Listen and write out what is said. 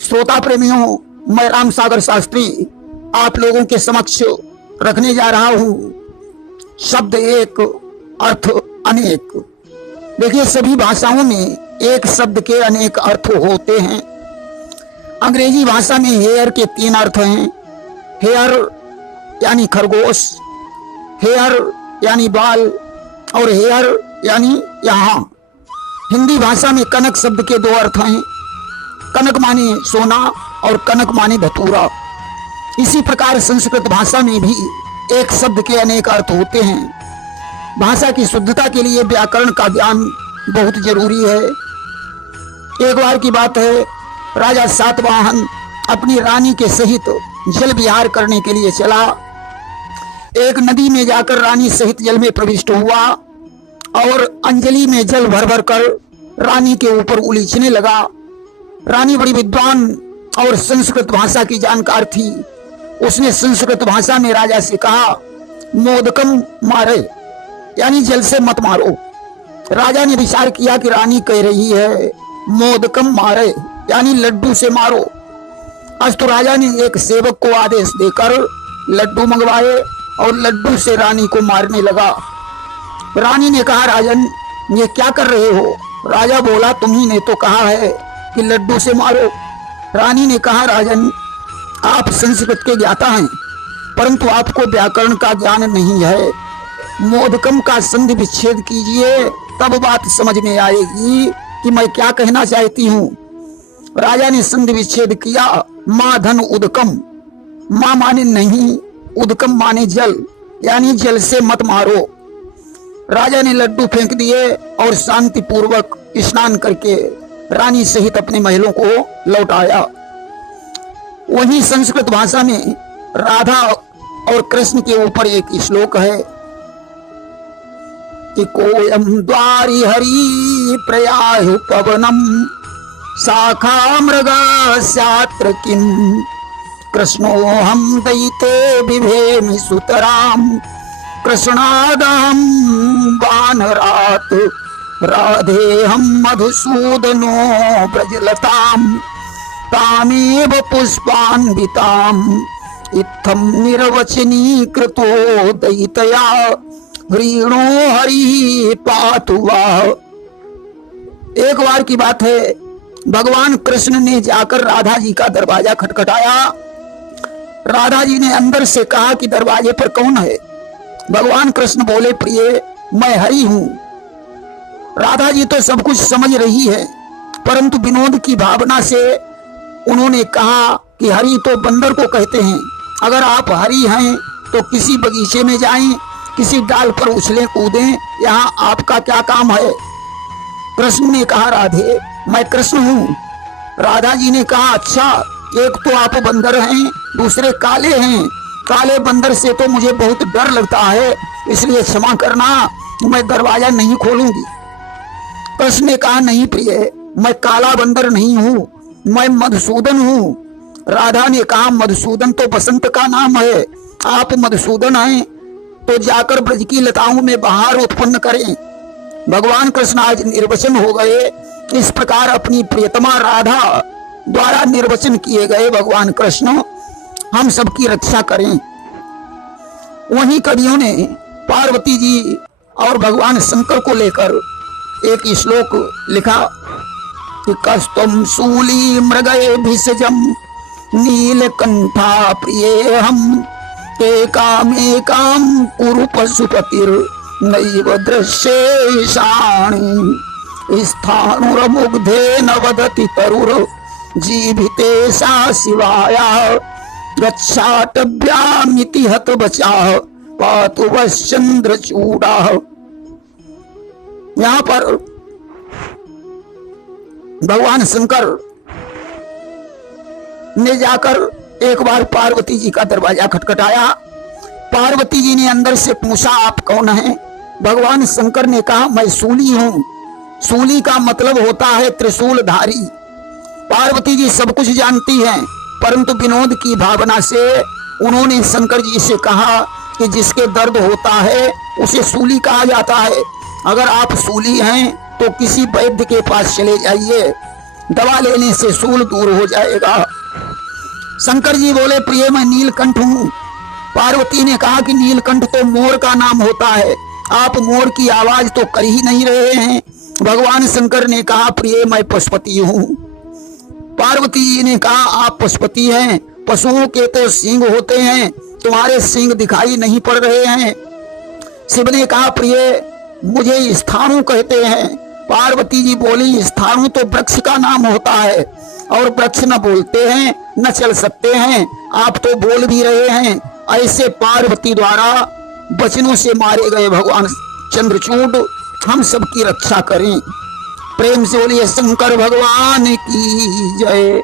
श्रोता प्रेमियों, मैं राम सागर शास्त्री आप लोगों के समक्ष रखने जा रहा हूं शब्द एक अर्थ अनेक। देखिए, सभी भाषाओं में एक शब्द के अनेक अर्थ होते हैं। अंग्रेजी भाषा में हेयर के 3 अर्थ हैं। हेयर यानी खरगोश, हेयर यानी बाल और हेयर यानी यहाँ। हिंदी भाषा में कनक शब्द के 2 अर्थ हैं। कनक माने सोना और कनक माने धतूरा। इसी प्रकार संस्कृत भाषा में भी एक शब्द के अनेक अर्थ होते हैं। भाषा की शुद्धता के लिए व्याकरण का ज्ञान बहुत जरूरी है। एक बार की बात है, राजा सातवाहन अपनी रानी के सहित जल विहार करने के लिए चला। एक नदी में जाकर रानी सहित जल में प्रविष्ट हुआ और अंजलि में जल भर भर कर रानी के ऊपर उलीचने लगा। रानी बड़ी विद्वान और संस्कृत भाषा की जानकार थी। उसने संस्कृत भाषा में राजा से कहा, मोदकम मारे, यानी जल से मत मारो। राजा ने विचार किया कि रानी कह रही है मोदकम मारे, यानी लड्डू से मारो। अस्तु राजा ने एक सेवक को आदेश देकर लड्डू मंगवाए और लड्डू से रानी को मारने लगा। रानी ने कहा, राजन ये क्या कर रहे हो? राजा बोला, तुम्ही ने तो कहा है कि लड्डू से मारो। रानी ने कहा, राजन आप संस्कृत के ज्ञाता हैं, परंतु आपको व्याकरण का ज्ञान नहीं है। मोदकम का संधि विच्छेद कीजिए, तब बात समझ में आएगी कि मैं क्या कहना चाहती हूँ। राजा ने संधि विच्छेद किया। माँ धन उदकम, माँ माने नहीं, उदकम माने जल, यानी जल से मत मारो। राजा ने लड्डू फेंक दिए और शांति पूर्वक स्नान करके रानी सहित अपने महलों को लौट आया। वहीं संस्कृत भाषा में राधा और कृष्ण के ऊपर एक श्लोक है कि कोयम द्वारि हरि प्रयाहु पवनम शाखा मृगस्यात्र किम कृष्णो हम दयिते बिभेमि सुतराम कृष्णादहम वानरात् राधे हम मधुसूदनो ब्रजलताम तामेव पुष्पान्विताम इत्थम निरवचनीकृतो दयितया ह्रीणो हरि पातु वाह। एक बार की बात है, भगवान कृष्ण ने जाकर राधा जी का दरवाजा खटखटाया। राधा जी ने अंदर से कहा कि दरवाजे पर कौन है? भगवान कृष्ण बोले, प्रिय मैं हरि हूं। राधा जी तो सब कुछ समझ रही है, परंतु विनोद की भावना से उन्होंने कहा कि हरि तो बंदर को कहते हैं। अगर आप हरि हैं तो किसी बगीचे में जाएं, किसी डाल पर उछले कूदें, यहाँ आपका क्या काम है? कृष्ण ने कहा, राधे मैं कृष्ण हूँ। राधा जी ने कहा, अच्छा, एक तो आप बंदर हैं, दूसरे काले हैं। काले बंदर से तो मुझे बहुत डर लगता है, इसलिए क्षमा करना, मैं दरवाजा नहीं खोलूंगी। कृष्ण ने कहा, नहीं प्रिय, मैं काला बंदर नहीं हूँ, मैं मधुसूदन हूँ। राधा ने कहा, मधुसूदन तो बसंत का नाम है, आप मधुसूदन हैं तो जाकर ब्रज की लताओं में बहार उत्पन्न करें। भगवान कृष्ण आज निर्वचन हो गए। इस प्रकार अपनी प्रियतमा राधा द्वारा निर्वचन किए गए भगवान कृष्ण हम सबकी रक्षा करें। वहीं कवियों ने पार्वती जी और भगवान शंकर को लेकर एक श्लोक लिखा कि कस्तम शूली मृगये भिषजम नीलकंठा प्रिये हम एकामेकाम कुरु पशुपतिर नैव दृश्येषाणि स्थाणुरमुग्धे न वदति तरुर जीविते सा शिवाया गच्छाटव्यामिति हत बचा पातु वश्चंद्र चूड़ा। यहाँ पर भगवान शंकर ने जाकर एक बार पार्वती जी का दरवाजा खटखटाया। पार्वती जी ने अंदर से पूछा, आप कौन हैं? भगवान शंकर ने कहा, मैं सूली हूं। सूली का मतलब होता है त्रिशूलधारी। पार्वती जी सब कुछ जानती हैं, परंतु विनोद की भावना से उन्होंने शंकर जी से कहा कि जिसके दर्द होता है उसे सूली कहा जाता है। अगर आप सूली हैं तो किसी वैद्य के पास चले जाइए। दवा लेने से शूल दूर हो जाएगा। शंकर जी बोले प्रिय मैं नीलकंठ हूं। पार्वती ने कहा कि नीलकंठ तो मोर का नाम होता है, आप मोर की आवाज तो कर ही नहीं रहे हैं। भगवान शंकर ने कहा प्रिय मैं पशुपति हूं। पार्वती जी ने कहा आप पशुपति हैं, पशुओं के तो सींग होते हैं, तुम्हारे सींग दिखाई नहीं पड़ रहे हैं। शिव ने कहा प्रिय मुझे स्थाणु कहते हैं। पार्वती जी बोली स्थाणु तो वृक्ष का नाम होता है, और वृक्ष न बोलते हैं न चल सकते हैं, आप तो बोल भी रहे हैं। ऐसे पार्वती द्वारा वचनों से मारे गए भगवान चंद्रचूड हम सबकी रक्षा करें। प्रेम से बोलिए शंकर भगवान की जय।